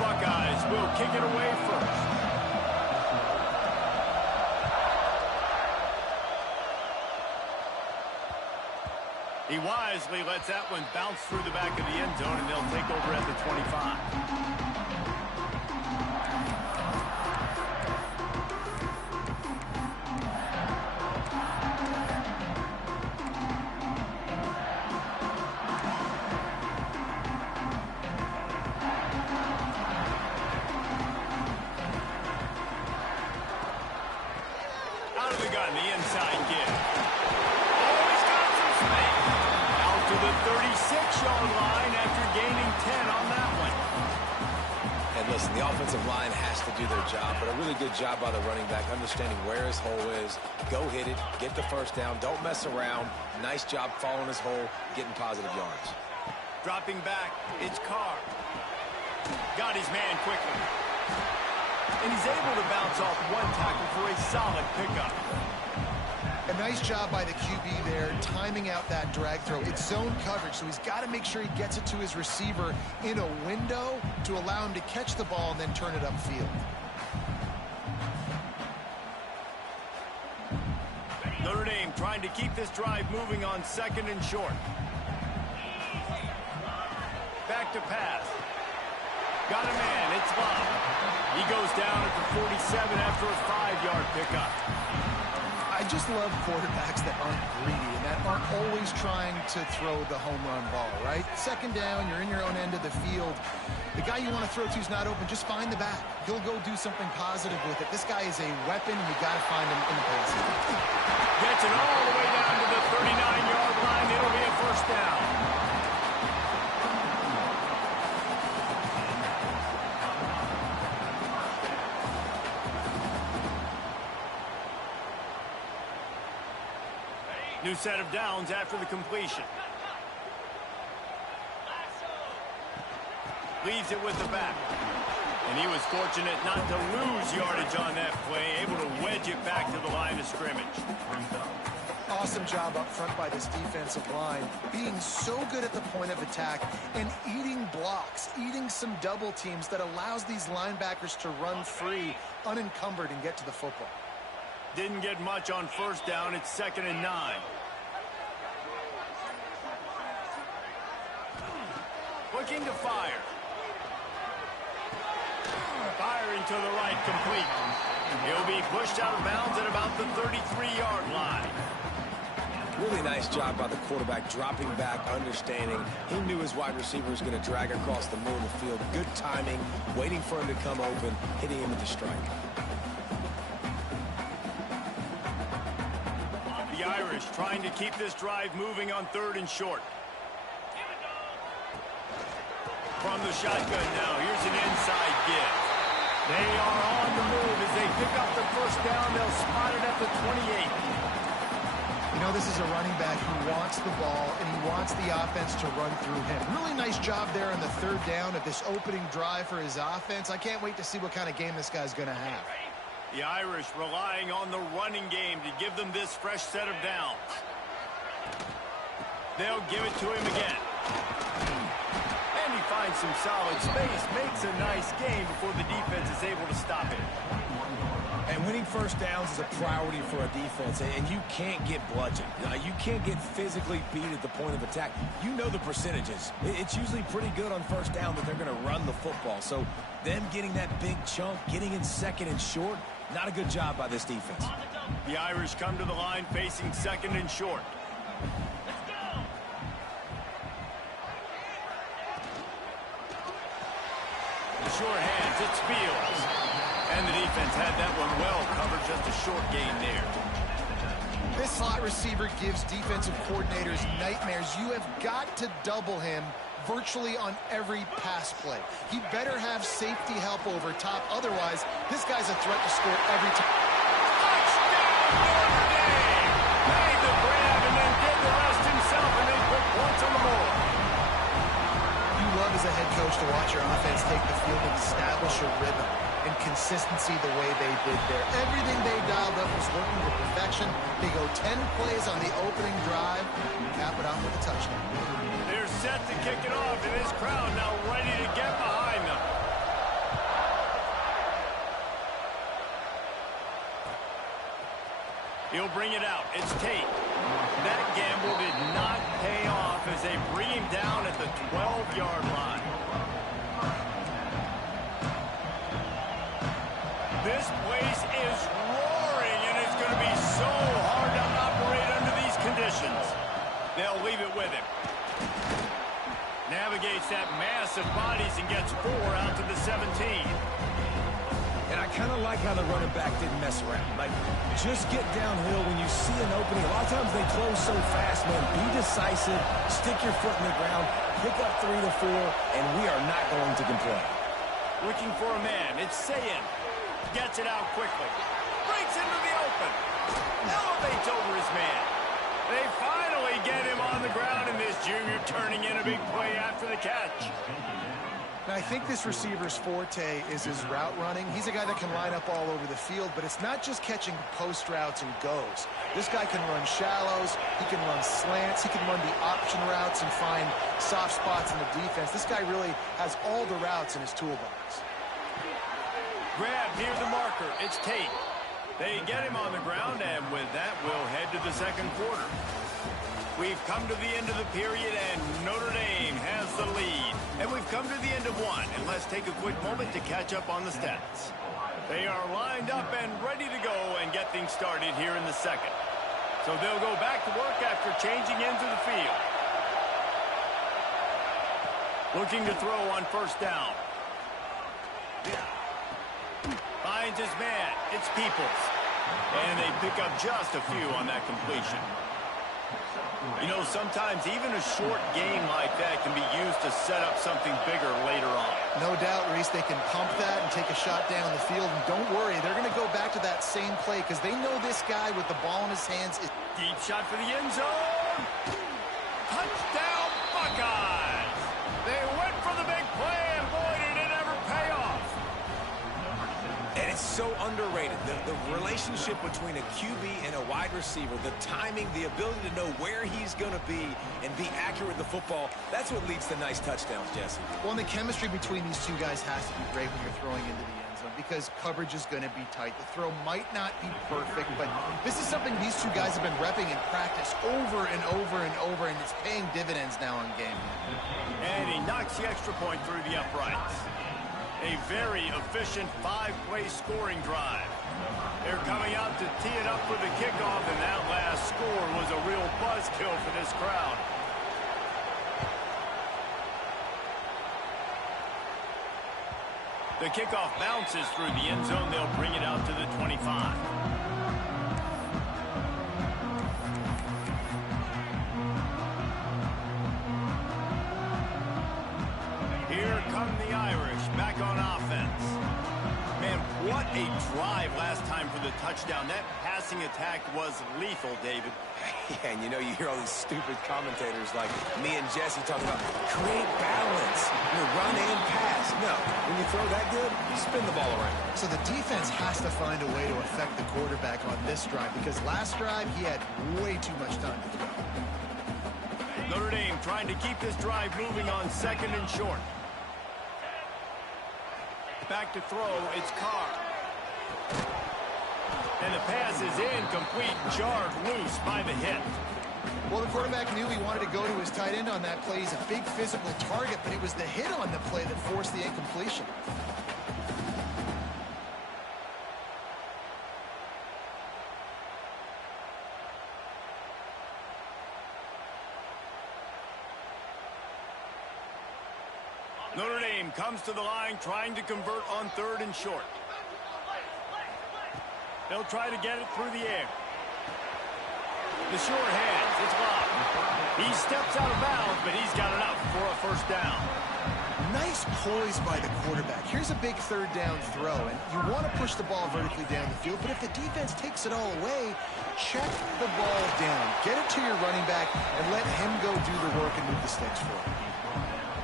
Buckeyes will kick it away first. He wisely lets that one bounce through the back of the end zone, and they'll take over at the 25. Out of the gun, the inside give. Oh, he's got some space. Out to the 36-yard line after gaining 10 on that one. And listen, the offensive line has to do their job, but a really good job by the running back, understanding where his hole is. Go hit it, get the first down, don't mess around. Nice job following his hole, getting positive yards. Dropping back, it's Carr. Got his man quickly. And he's able to bounce off one tackle for a solid pickup. A nice job by the QB there, timing out that drag throw. It's zone coverage, so he's got to make sure he gets it to his receiver in a window to allow him to catch the ball and then turn it upfield. Notre Dame trying to keep this drive moving on 2nd and short. Back to pass. Got a man, it's Love. He goes down at the 47 after a 5-yard pickup. I just love quarterbacks that aren't greedy and that aren't always trying to throw the home run ball, right? 2nd down, you're in your own end of the field. The guy you want to throw to is not open. Just find the back. He'll go do something positive with it. This guy is a weapon, and you got to find him in the passing. Gets it all the way down to the 39-yard line. It'll be a first down. New set of downs after the completion. Leaves it with the back. And he was fortunate not to lose yardage on that play, able to wedge it back to the line of scrimmage. Awesome job up front by this defensive line, being so good at the point of attack and eating blocks, eating some double teams that allows these linebackers to run free, unencumbered, and get to the football. Didn't get much on first down. It's 2nd and 9. Looking to fire. Firing to the right, complete. He'll be pushed out of bounds at about the 33-yard line. Really nice job by the quarterback, dropping back, understanding. He knew his wide receiver was going to drag across the middle of the field. Good timing, waiting for him to come open, hitting him with the strike. The Irish trying to keep this drive moving on 3rd and short. From the shotgun now, here's an inside give. They are on the move as they pick up the first down. They'll spot it at the 28. You know, this is a running back who wants the ball, and he wants the offense to run through him. Really nice job there on the 3rd down of this opening drive for his offense. I can't wait to see what kind of game this guy's going to have. The Irish relying on the running game to give them this fresh set of downs. They'll give it to him again. And he finds some solid space, makes a nice game before the defense is able to stop it. And winning first downs is a priority for a defense, and you can't get bludgeoned. You can't get physically beat at the point of attack. You know the percentages. It's usually pretty good on first down that they're going to run the football. So them getting that big chunk, getting in 2nd and short, not a good job by this defense. The Irish come to the line facing 2nd and short. The short hands, it's Fields. And the defense had that one well covered, just a short gain there. This slot receiver gives defensive coordinators nightmares. You have got to double him virtually on every pass play. He better have safety help over top. Otherwise, this guy's a threat to score every time. Touchdown, Notre Dame! Made the grab and then did the rest himself, and they put points on the board. You love as a head coach to watch your offense take the field and establish a rhythm and consistency the way they did there. Everything they dialed up was working to perfection. They go 10 plays on the opening drive and cap it off with a touchdown. They're set to kick it off, and this crowd now ready to get behind them. He'll bring it out. It's Tate. That gamble did not pay off as they bring him down at the 12-yard line. This place is roaring, and it's going to be so hard to operate under these conditions. They'll leave it with him. Navigates that mass of bodies and gets 4 out to the 17. And I kind of like how the running back didn't mess around. Like, just get downhill when you see an opening. A lot of times they close so fast, man. Be decisive, stick your foot in the ground, pick up 3 to 4, and we are not going to complain. Looking for a man. It's Sayin. Gets it out quickly. Breaks into the open. Elevates over his man. They finally get him on the ground, and this junior turning in a big play after the catch. Now, I think this receiver's forte is his route running. He's a guy that can line up all over the field, but it's not just catching post routes and goes. This guy can run shallows, he can run slants, he can run the option routes and find soft spots in the defense. This guy really has all the routes in his toolbox. Grab near the marker. It's Tate. They get him on the ground, and with that, we'll head to the second quarter. We've come to the end of the period, and Notre Dame has the lead. And we've come to the end of one, and let's take a quick moment to catch up on the stats. They are lined up and ready to go and get things started here in the second. So they'll go back to work after changing into the field. Looking to throw on first down. Finds his man. It's Peoples. And they pick up just a few on that completion. You know, sometimes even a short game like that can be used to set up something bigger later on. No doubt, Reese, they can pump that and take a shot down the field. And don't worry, they're going to go back to that same play because they know this guy with the ball in his hands is... Deep shot for the end zone. Touchdown, Buckeyes. They went for the big play, and boy, did it ever pay off. And it's so underrated. The relationship between a QB and a wide receiver, the timing, the ability to know where he's going to be and be accurate with the football, that's what leads to nice touchdowns, Jesse. Well, and the chemistry between these two guys has to be great when you're throwing into the end zone because coverage is going to be tight. The throw might not be perfect, but this is something these two guys have been repping in practice over and over and over, and it's paying dividends now in game. And he knocks the extra point through the uprights. A very efficient 5-play scoring drive. They're coming out to tee it up for the kickoff, and that last score was a real buzzkill for this crowd. The kickoff bounces through the end zone. They'll bring it out to the 25. Here come the Irish back on offense. Man, what a drive last time for the touchdown. That passing attack was lethal, David. Yeah, and you know, you hear all these stupid commentators like me and Jesse talking about create balance, run and pass. No, when you throw that good, you spin the ball around. So the defense has to find a way to affect the quarterback on this drive because last drive he had way too much time to throw. Notre Dame trying to keep this drive moving on second and short. Back to throw, it's Carr. And the pass is incomplete, jarred loose by the hit. Well, the quarterback knew he wanted to go to his tight end on that play. He's a big physical target, but it was the hit on the play that forced the incompletion. Notre Dame comes to the line trying to convert on third and short. They'll try to get it through the air. The short hands, it's blocked. He steps out of bounds, but he's got enough for a first down. Nice poise by the quarterback. Here's a big third down throw, and you want to push the ball vertically down the field, but if the defense takes it all away, check the ball down. Get it to your running back and let him go do the work and move the sticks for him.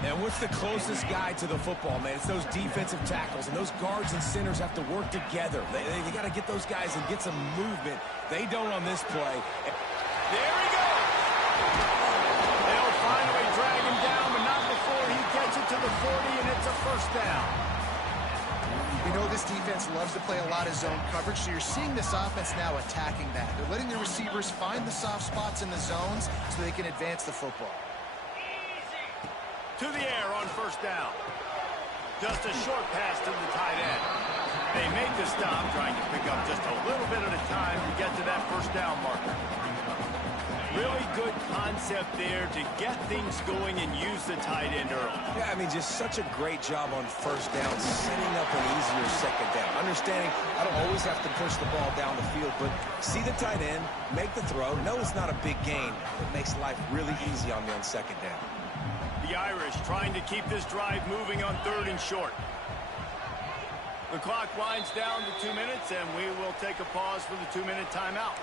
And what's the closest guy to the football, man? It's those defensive tackles, and those guards and centers have to work together. They got to get those guys and get some movement. They don't on this play. There he goes. They'll finally drag him down, but not before he gets it to the 40, and it's a first down. We know this defense loves to play a lot of zone coverage, so you're seeing this offense now attacking that. They're letting the receivers find the soft spots in the zones so they can advance the football. To the air on first down. Just a short pass to the tight end. They make the stop, trying to pick up just a little bit at a time to get to that first down marker. Really good concept there to get things going and use the tight end early. Yeah, I mean, just such a great job on first down, setting up an easier second down. Understanding I don't always have to push the ball down the field, but see the tight end, make the throw. No, it's not a big gain. It makes life really easy on me on second down. The Irish trying to keep this drive moving on third and short. The clock winds down to 2 minutes, and we will take a pause for the 2-minute timeout.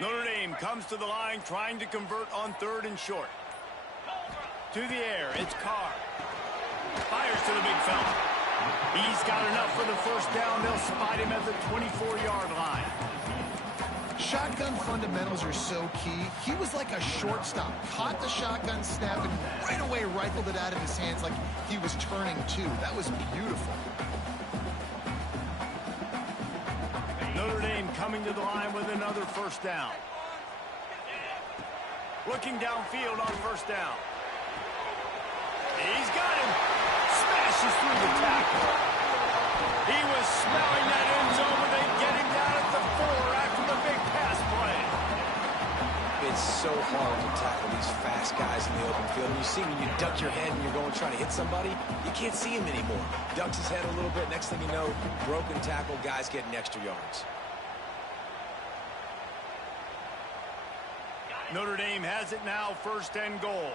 Notre Dame comes to the line trying to convert on third and short. To the air, it's Carr. Fires to the big fella. He's got enough for the first down. They'll spot him at the 24-yard line. Shotgun fundamentals are so key. He was like a shortstop. Caught the shotgun snap and right away rifled it out of his hands like he was turning two. That was beautiful. Notre Dame coming to the line with another first down. Looking downfield on first down. He's got him. Smashes through the tackle. He was smelling that end zone, but they get him down at the 4 after the big pass play. It's so hard to tackle these fast guys in the open field. And you see when you duck your head and you're going trying to hit somebody, you can't see him anymore. Ducks his head a little bit. Next thing you know, broken tackle, guys getting extra yards. Notre Dame has it now, first and goal.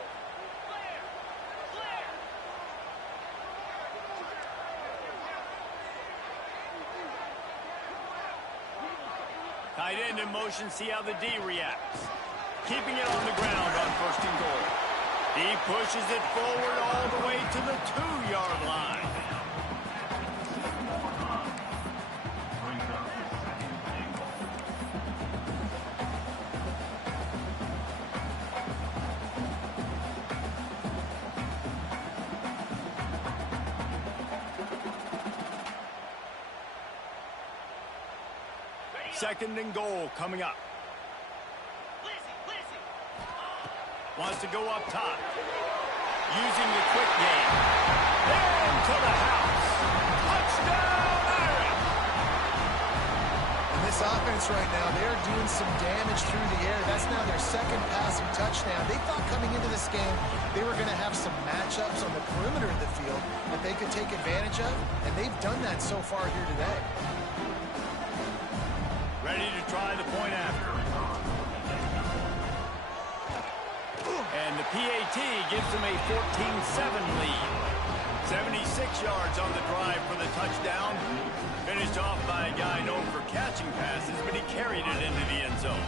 Tight end in motion, see how the D reacts. Keeping it on the ground on first and goal. He pushes it forward all the way to the 2-yard line. Second and goal coming up. Wants to go up top. Using the quick game. Into the house. Touchdown, Irish! And this offense right now, they're doing some damage through the air. That's now their second passing touchdown. They thought coming into this game they were going to have some matchups on the perimeter of the field that they could take advantage of, and they've done that so far here today. Ready to try the point after. And the PAT gives them a 14-7 lead. 76 yards on the drive for the touchdown. Finished off by a guy known for catching passes, but he carried it into the end zone.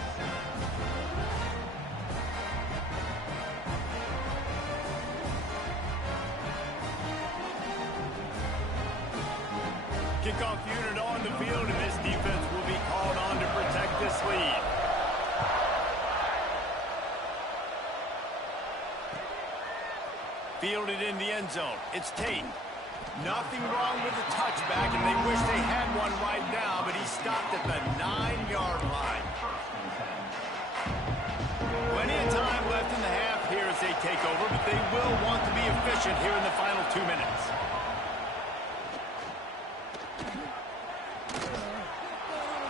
Kickoff unit on the field, and this defense will be called on to protect this lead. Fielded in the end zone. It's Tate. Nothing wrong with the touchback, and they wish they had one right now, but he stopped at the 9-yard line. Plenty of time left in the half here as they take over, but they will want to be efficient here in the final 2 minutes.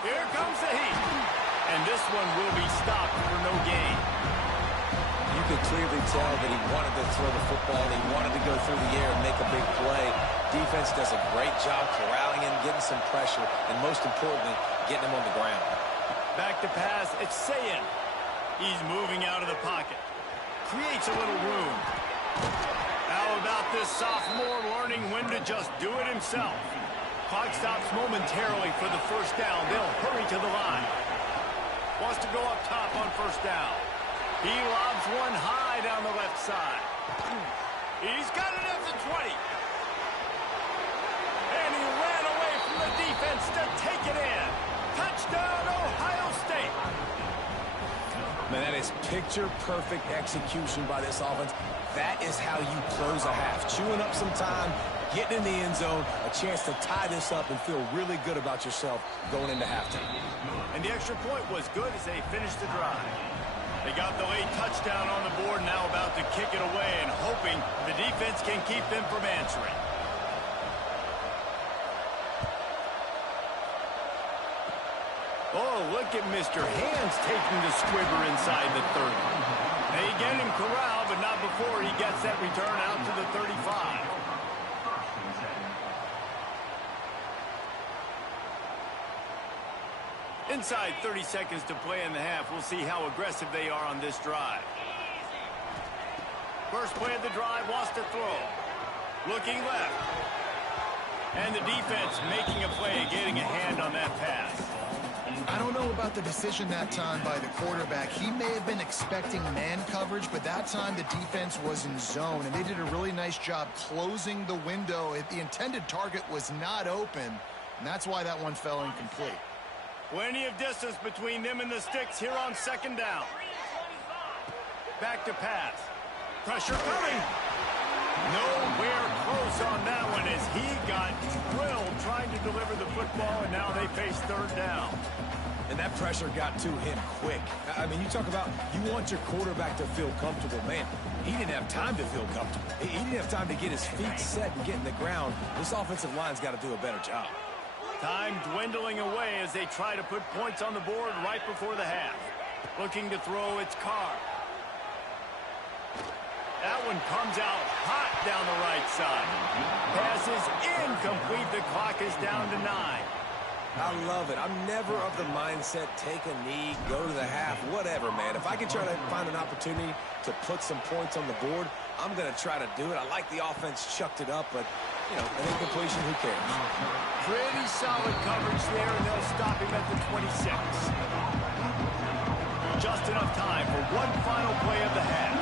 Here comes the heat. And this one will be stopped for no gain. You could clearly tell that he wanted to throw the football. He wanted to go through the air and make a big play. Defense does a great job corralling him, getting some pressure, and most importantly, getting him on the ground. Back to pass, it's Sayin. He's moving out of the pocket. Creates a little room. How about this sophomore learning when to just do it himself? Clock stops momentarily for the first down. They'll hurry to the line. Wants to go up top on first down. He lobs one high down the left side. He's got it at the 20. And he ran away from the defense to take it in. Touchdown, Ohio State. Man, that is picture-perfect execution by this offense. That is how you close a half. Chewing up some time, getting in the end zone, a chance to tie this up and feel really good about yourself going into halftime. And the extra point was good as they finished the drive. They got the late touchdown on the board, now about to kick it away and hoping the defense can keep them from answering. Oh, look at Mr. Hands taking the squibber inside the 30. They get him corralled, but not before he gets that return out to the 35. Inside 30 seconds to play in the half. We'll see how aggressive they are on this drive. First play of the drive, wants to throw. Looking left. And the defense making a play, getting a hand on that pass. I don't know about the decision that time by the quarterback. He may have been expecting man coverage, but that time the defense was in zone, and they did a really nice job closing the window. The intended target was not open, and that's why that one fell incomplete. Plenty of distance between them and the sticks here on second down. Back to pass. Pressure coming. Nowhere close on that one as he got drilled trying to deliver the football, and now they face third down. And that pressure got to him quick. I mean, you talk about you want your quarterback to feel comfortable. Man, he didn't have time to feel comfortable. He didn't have time to get his feet set and get in the ground. This offensive line's got to do a better job. Time dwindling away as they try to put points on the board right before the half. Looking to throw, it's Carr. That one comes out hot down the right side. Pass is incomplete. The clock is down to 9. I love it. I'm never of the mindset, take a knee, go to the half, whatever, man. If I can try to find an opportunity to put some points on the board, I'm going to try to do it. I like the offense chucked it up, but, you know, an incompletion, who cares? Pretty solid coverage there, and they'll stop him at the 26. Just enough time for one final play of the half.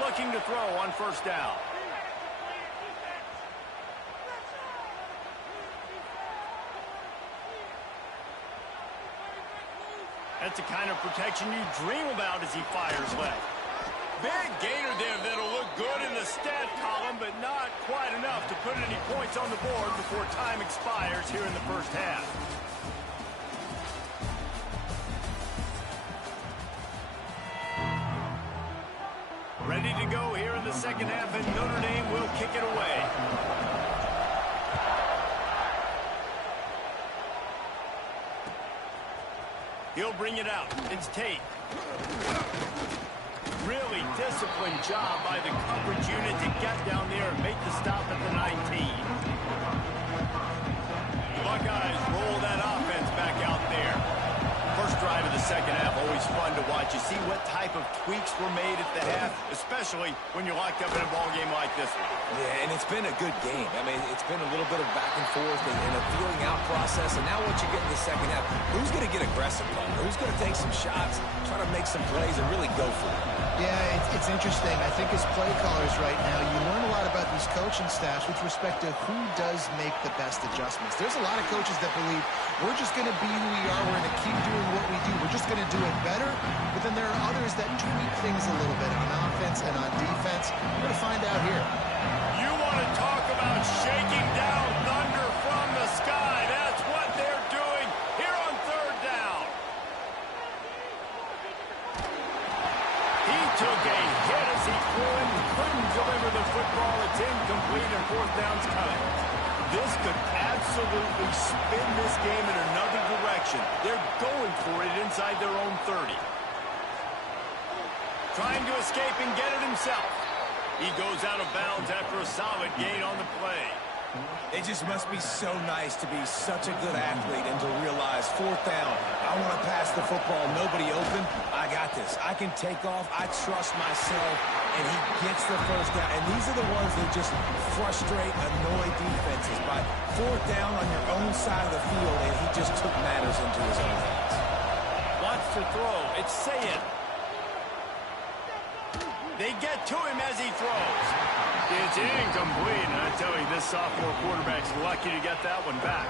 Looking to throw on first down. That's the kind of protection you dream about as he fires left. Big gainer there that'll look good in the stat column, but not quite enough to put any points on the board before time expires here in the first half. Ready to go here in the second half, and Notre Dame will kick it away. He'll bring it out. It's Tate. Really disciplined job by the coverage unit to get down there and make the stop at the 19. Buckeyes roll that offense back out there. First drive of the second half, always fun to watch. You see what type of tweaks were made at the half, especially when you're locked up in a ball game like this one. Yeah, and it's been a good game. I mean, it's been a little bit of back and forth and a feeling out process. And now once you get in the second half, who's going to get aggressive, Palmer? Who's going to take some shots, try to make some plays, and really go for it? Yeah, it's interesting. I think as play callers right now, you learn a lot about these coaching staffs with respect to who does make the best adjustments. There's a lot of coaches that believe we're just going to be who we are. We're going to keep doing what we do. We're just going to do it better. But then there are others that tweak things a little bit on offense and on defense. We're going to find out here. You want to talk about shaking down thunder from the sky. That's what they're doing here on third down. He took a hit as he threw it and couldn't deliver the football. It's incomplete and fourth down's coming. This could absolutely spin this game in another direction. They're going for it inside their own 30. Trying to escape and get it himself. He goes out of bounds after a solid gain on the play. It just must be so nice to be such a good athlete and to realize fourth down, I want to pass the football, nobody open, I got this. I can take off, I trust myself, and he gets the first down. And these are the ones that just frustrate, annoy defenses by fourth down on your own side of the field, and he just took matters into his own hands. Wants to throw. It's Sayed. They get to him as he throws. It's incomplete, and I tell you, this sophomore quarterback's lucky to get that one back.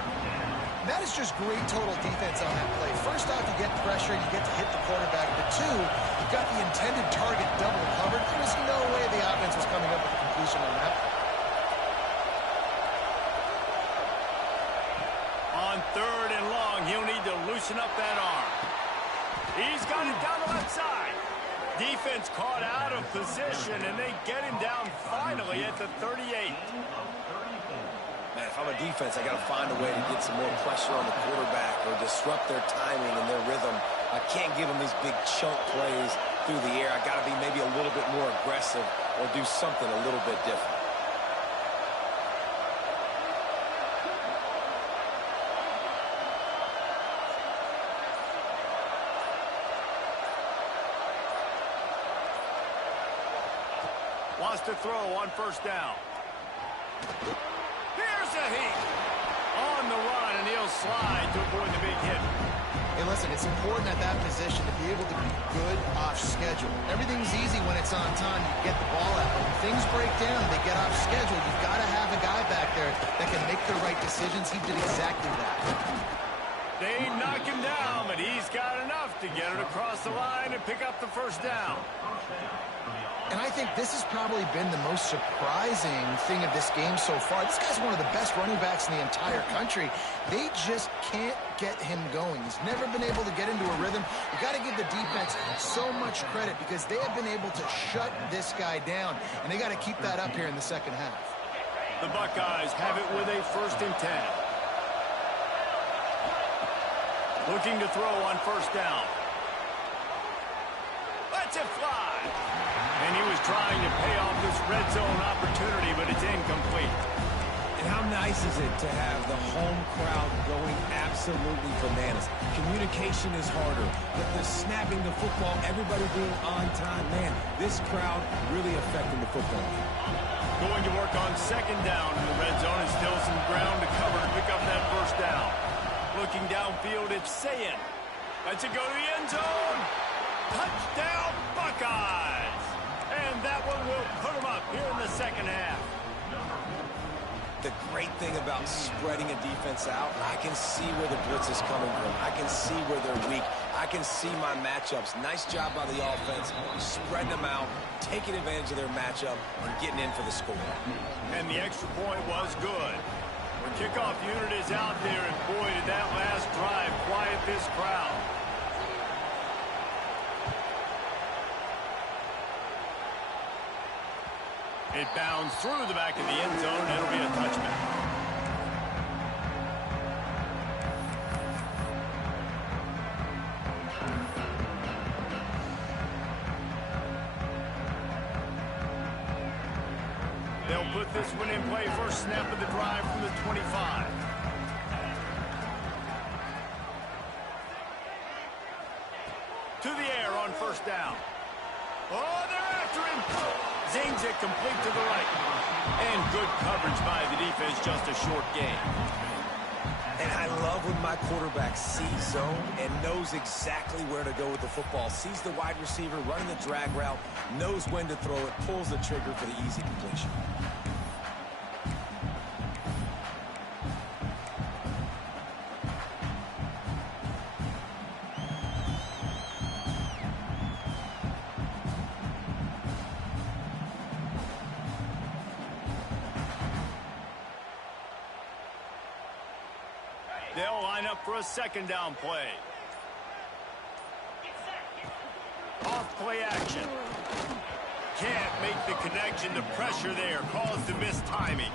That is just great total defense on that play. First off, you get pressure, you get to hit the quarterback. But two, you've got the intended target double covered. There was no way the offense was coming up with a completion on that. On third and long, he'll need to loosen up that arm. He's got it down the left side. Defense caught out of position, and they get him down finally at the 38. Man, if I'm a defense, I got to find a way to get some more pressure on the quarterback or disrupt their timing and their rhythm. I can't give them these big chunk plays through the air. I got to be maybe a little bit more aggressive or do something a little bit different. Wants to throw on first down. Here's a heat. On the run, and he'll slide to avoid the big hit. Hey, listen, it's important at that position to be able to be good off schedule. Everything's easy when it's on time. You get the ball out. When things break down, they get off schedule. You've got to have a guy back there that can make the right decisions. He did exactly that. They knock him down, but he's got enough to get it across the line and pick up the first down. And I think this has probably been the most surprising thing of this game so far. This guy's one of the best running backs in the entire country. They just can't get him going. He's never been able to get into a rhythm. You got to give the defense so much credit because they have been able to shut this guy down, and they got to keep that up here in the second half. The Buckeyes have it with a 1st and 10. Looking to throw on first down. Lets it fly. And he was trying to pay off this red zone opportunity, but it's incomplete. And how nice is it to have the home crowd going absolutely bananas? Communication is harder. The snapping the football, everybody being on time. Man, this crowd really affecting the football game. Going to work on second down in the red zone and still some ground to cover to pick up that first down. Looking downfield, it's Sayed. Lets it go to the end zone. Touchdown, Buckeyes! And that one will put them up here in the second half. The great thing about spreading a defense out, I can see where the blitz is coming from. I can see where they're weak. I can see my matchups. Nice job by the offense, spreading them out, taking advantage of their matchup, and getting in for the score. And the extra point was good. The kickoff unit is out there, and boy, did that last drive quiet this crowd. It bounds through the back of the end zone, and it'll be a touchback. They'll put this one in play first snap of the drive from the 25. To the air on first down. Oh, they're after him. Zings it complete to the right. And good coverage by the defense, just a short gain. And I love when my quarterback sees zone and knows exactly where to go with the football. Sees the wide receiver running the drag route, knows when to throw it, pulls the trigger for the easy completion. They'll line up for a second down play. Off play action. Can't make the connection. The pressure there caused the missed timing.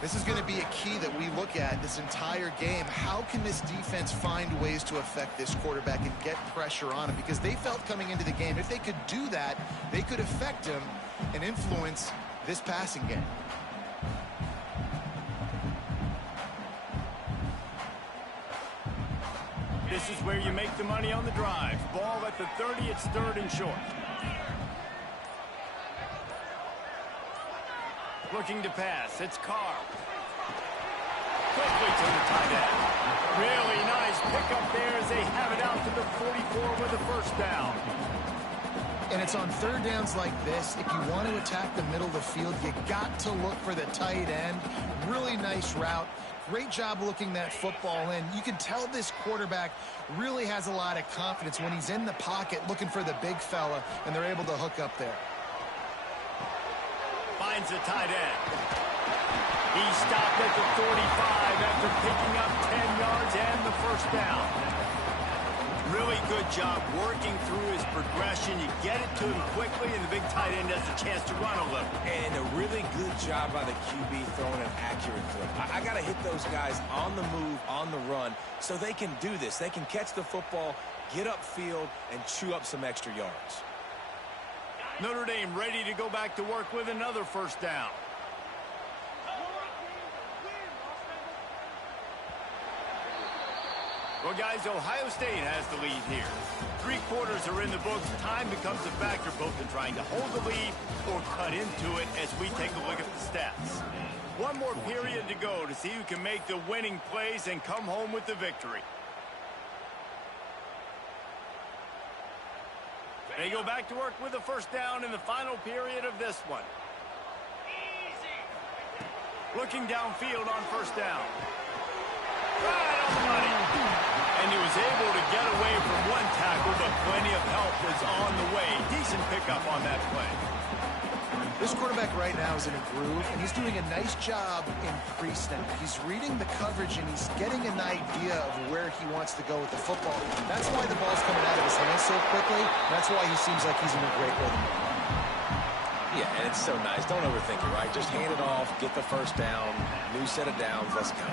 This is going to be a key that we look at this entire game. How can this defense find ways to affect this quarterback and get pressure on him? Because they felt coming into the game, if they could do that, they could affect him and influence this passing game. this is where you make the money on the drive. Ball at the 30, it's 3rd and short. Looking to pass, it's Carr. Quickly to the tight end. Really nice pickup there as they have it out to the 44 with a first down. And it's on 3rd downs like this. If you want to attack the middle of the field, you got to look for the tight end. Really nice route. Great job looking that football in. You can tell this quarterback really has a lot of confidence when he's in the pocket looking for the big fella, and they're able to hook up there. Finds the tight end. He stopped at the 45 after picking up 10 yards and the first down. Really good job working through his progression. You get it to him quickly, and the big tight end has a chance to run a little. And a really good job by the QB throwing an accurate clip. I got to hit those guys on the move, on the run, so they can do this. They can catch the football, get upfield, and chew up some extra yards. Notre Dame ready to go back to work with another first down. Well, guys, Ohio State has the lead here. 3 quarters are in the books. Time becomes a factor both in trying to hold the lead or cut into it as we take a look at the stats. 1 more period to go to see who can make the winning plays and come home with the victory. They go back to work with a first down in the final period of this one. Looking downfield on first down. Right on the money. And he was able to get away from 1 tackle, but plenty of help was on the way. Decent pickup on that play. This quarterback right now is in a groove, and he's doing a nice job in pre-snap. He's reading the coverage, and he's getting an idea of where he wants to go with the football. That's why the ball's coming out of his hands so quickly. That's why he seems like he's in a great rhythm. Yeah, and it's so nice. Don't overthink it, right? Just hand it off, get the first down, new set of downs, let's go.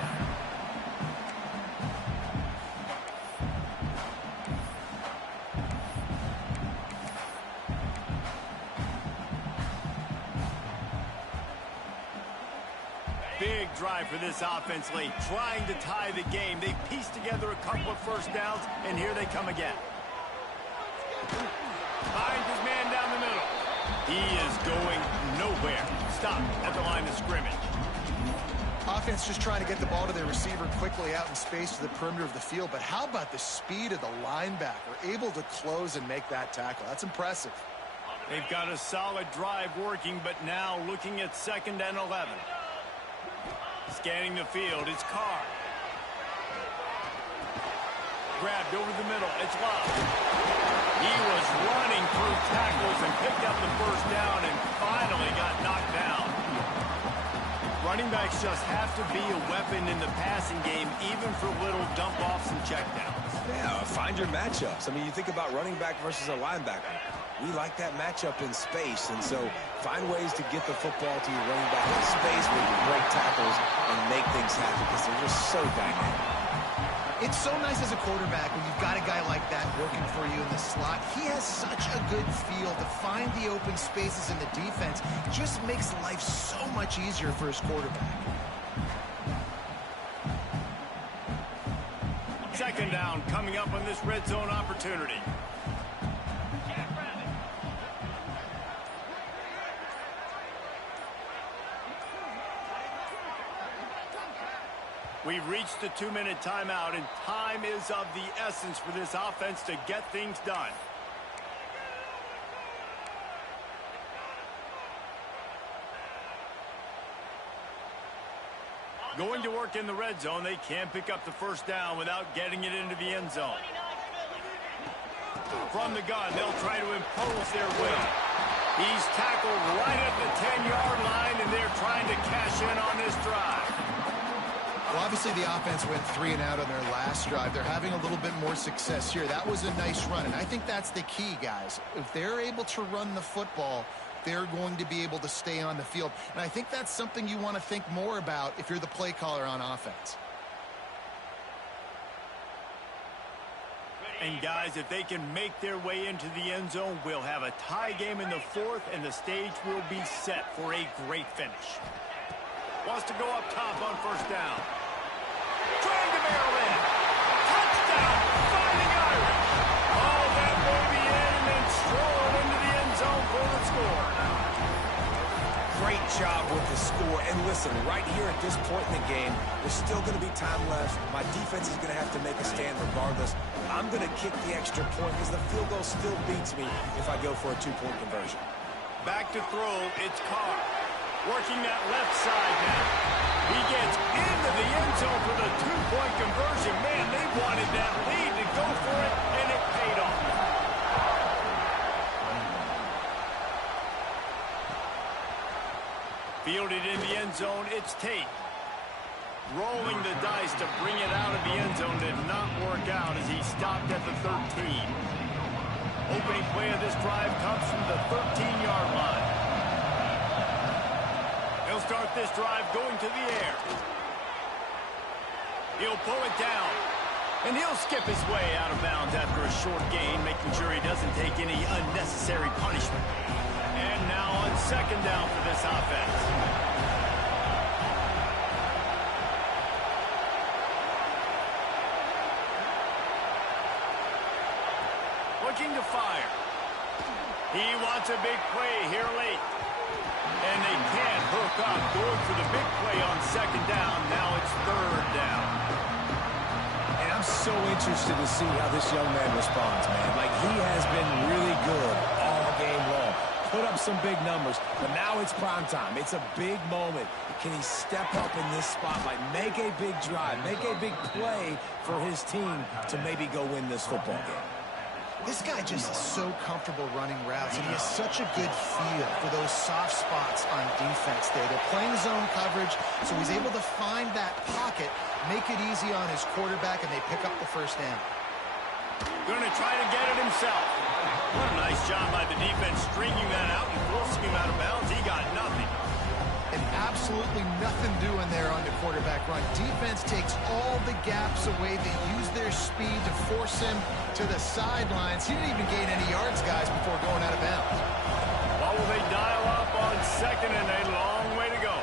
Big drive for this offense late, trying to tie the game. They pieced together a couple of first downs, and here they come again. Finds his man down the middle. He is going nowhere. Stop at the line of scrimmage. Offense just trying to get the ball to their receiver quickly out in space to the perimeter of the field, but how about the speed of the linebacker, able to close and make that tackle? That's impressive. They've got a solid drive working, but now looking at 2nd and 11. Scanning the field, it's Carr. Grabbed over the middle, it's Love. He was running through tackles and picked up the first down and finally got knocked down. Running backs just have to be a weapon in the passing game, even for little dump-offs and checkdowns. Yeah, find your matchups. I mean, you think about running back versus a linebacker. We like that matchup in space, and so find ways to get the football to your running back in space where you break tackles and make things happen because they're just so dynamic. It's so nice as a quarterback when you've got a guy like that working for you in the slot. He has such a good feel to find the open spaces in the defense. Just makes life so much easier for his quarterback. 2nd down coming up on this red zone opportunity. We've reached the 2-minute timeout, and time is of the essence for this offense to get things done. Going to work in the red zone, they can't pick up the first down without getting it into the end zone. From the gun, they'll try to impose their will. He's tackled right at the 10-yard line, and they're trying to cash in on this drive. Well, obviously the offense went 3 and out on their last drive. They're having a little bit more success here. That was a nice run, and I think that's the key, guys. If they're able to run the football, they're going to be able to stay on the field. And I think that's something you want to think more about if you're the play caller on offense. And, guys, if they can make their way into the end zone, we'll have a tie game in the 4th, and the stage will be set for a great finish. Wants to go up top on first down. Trying to barrel in. Touchdown! job with the score. And listen, right here at this point in the game, there's still going to be time left. My defense is going to have to make a stand regardless. I'm going to kick the extra point because the field goal still beats me if I go for a two-point conversion. Back to throw, it's Carr. Working that left side now. He gets into the end zone for the two-point conversion. Man, they wanted that lead to go for it, and it paid off. Fielded in the end zone, it's Tate. Rolling the dice to bring it out of the end zone did not work out as he stopped at the 13. Opening play of this drive comes from the 13-yard line. He'll start this drive going to the air. He'll pull it down. And he'll skip his way out of bounds after a short gain, making sure he doesn't take any unnecessary punishment. And now on second down for this offense. Looking to fire. He wants a big play here late. And they can't hook up. Going for the big play on second down. Now it's third down. And I'm so interested to see how this young man responds, man. Like, he has been really good all game long. Put up some big numbers, but now it's prime time. It's a big moment. Can he step up in this spotlight, make a big drive, make a big play for his team to maybe go win this football game? This guy just is so comfortable running routes, and he has such a good feel for those soft spots on defense there. They're playing zone coverage, so he's able to find that pocket, make it easy on his quarterback, and they pick up the first down. Going to try to get it himself. What a nice job by the defense stringing that out and forcing him out of bounds. He got nothing. And absolutely nothing doing there on the quarterback run. Defense takes all the gaps away. They use their speed to force him to the sidelines. He didn't even gain any yards, guys, before going out of bounds. What will they dial up on second and a long way to go?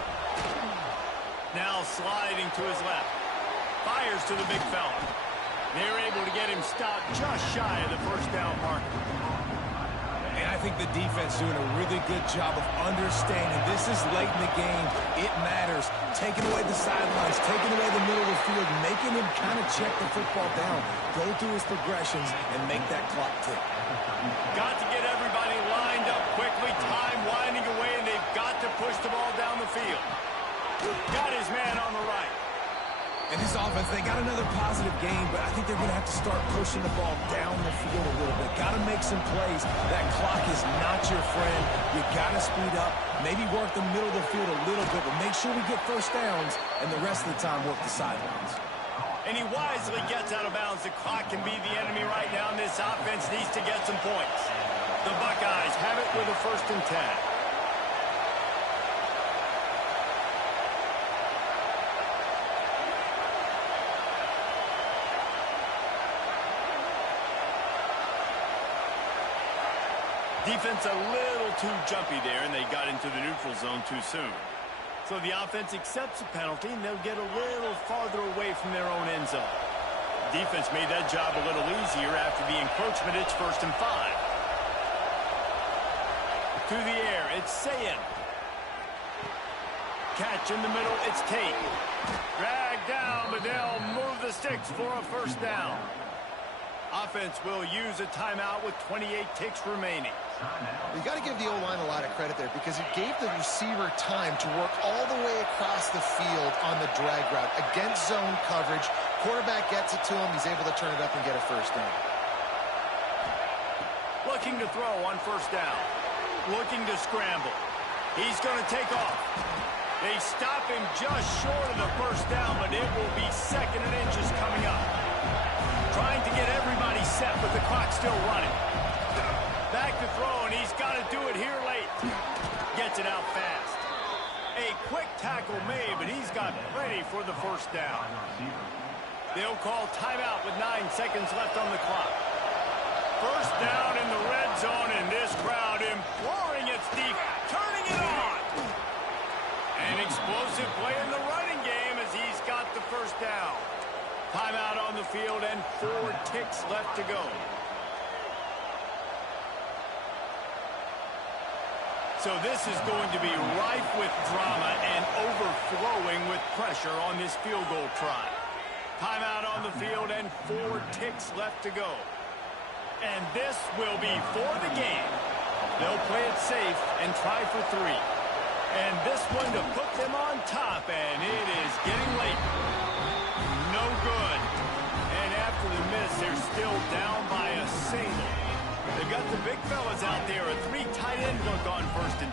Now sliding to his left. Fires to the big fella. They're able to get him stopped just shy of the first down marker. And I think the defense doing a really good job of understanding this is late in the game. It matters. Taking away the sidelines, taking away the middle of the field, making him kind of check the football down, go through his progressions, and make that clock tick. Got to get everybody lined up quickly. Time winding away, and they've got to push the ball down the field. Got his man on the right. And this offense, they got another positive game, but I think they're going to have to start pushing the ball down the field a little bit. Got to make some plays. That clock is not your friend. You got to speed up, maybe work the middle of the field a little bit, but make sure we get first downs, and the rest of the time work the sidelines. And he wisely gets out of bounds. The clock can be the enemy right now, and this offense needs to get some points. The Buckeyes have it with a 1st and 10. Defense a little too jumpy there, and they got into the neutral zone too soon. So the offense accepts a penalty, and they'll get a little farther away from their own end zone. Defense made that job a little easier after the encroachment. It's 1st and 5. To the air, it's Sayin. Catch in the middle, it's Tate. Dragged down, but they'll move the sticks for a first down. Offense will use a timeout with 28 ticks remaining. You got to give the O-line a lot of credit there because it gave the receiver time to work all the way across the field on the drag route against zone coverage. Quarterback gets it to him. He's able to turn it up and get a first down. Looking to throw on first down. Looking to scramble. He's going to take off. They stop him just short of the first down, but it will be 2nd and inches coming up. Trying to get everybody set, but the clock's still running. Back to throw, and he's got to do it here late. Gets it out fast. A quick tackle made, but he's got plenty for the first down. They'll call timeout with 9 seconds left on the clock. First down in the red zone, and this crowd imploring its deep, turning it on. An explosive play in the running game as he's got the first down. Timeout on the field and 4 ticks left to go. So this is going to be rife with drama and overflowing with pressure on this field goal try. Timeout on the field and 4 ticks left to go. And this will be for the game. They'll play it safe and try for 3. And this one to put them on top, and it is getting late. No good. And after the miss, they're still down by a single. They've got the big fellas out there, a 3 tight end look on 1st and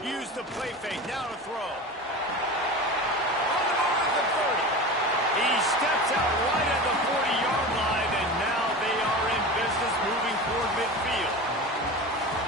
10. Use the play fake, now to throw. On the move at the 30. He steps out right at the 40-yard line, and now they are in business moving toward midfield.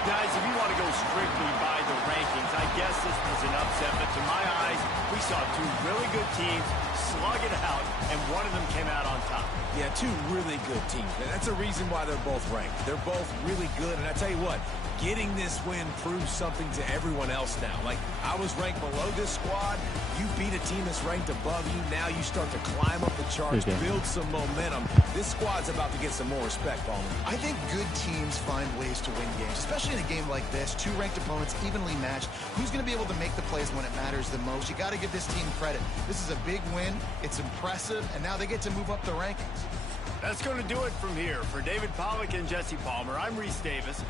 Guys, if you want to go strictly by the rankings, I guess this was an upset, but to my eyes, we saw 2 really good teams slug it out, and one of them came out on top. Yeah, 2 really good teams. And that's a reason why they're both ranked. They're both really good, and I tell you what, getting this win proves something to everyone else now. Like, I was ranked below this squad. You beat a team that's ranked above you. Now you start to climb up the charts, build some momentum. This squad's about to get some more respect on them. I think good teams find ways to win games, especially in a game like this. 2 ranked opponents, evenly matched. Who's going to be able to make the plays when it matters the most? You got to give this team credit. This is a big win. It's impressive, and now they get to move up the rankings. That's going to do it from here. For David Pollack and Jesse Palmer, I'm Reese Davis.